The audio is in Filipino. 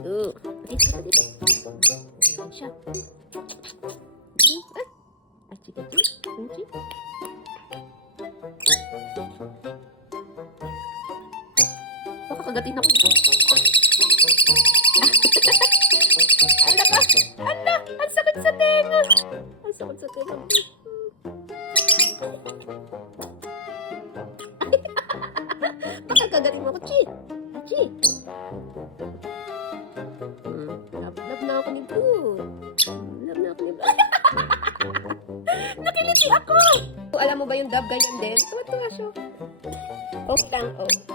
Dito, dito. Ayan siya. Ah, sige, sige. Baka kagatin ako. Ay, naka! Ala! Ang sakit sa tenga! Ang sakit sa tenga. Baka kagatin mo ako, Chi! Chi! Love na ako ni Blue. Love na ako ni Blue. Nakiliti ako! Alam mo ba yung dab ganyan din? Tuwa-tuwa siya. Off lang, off.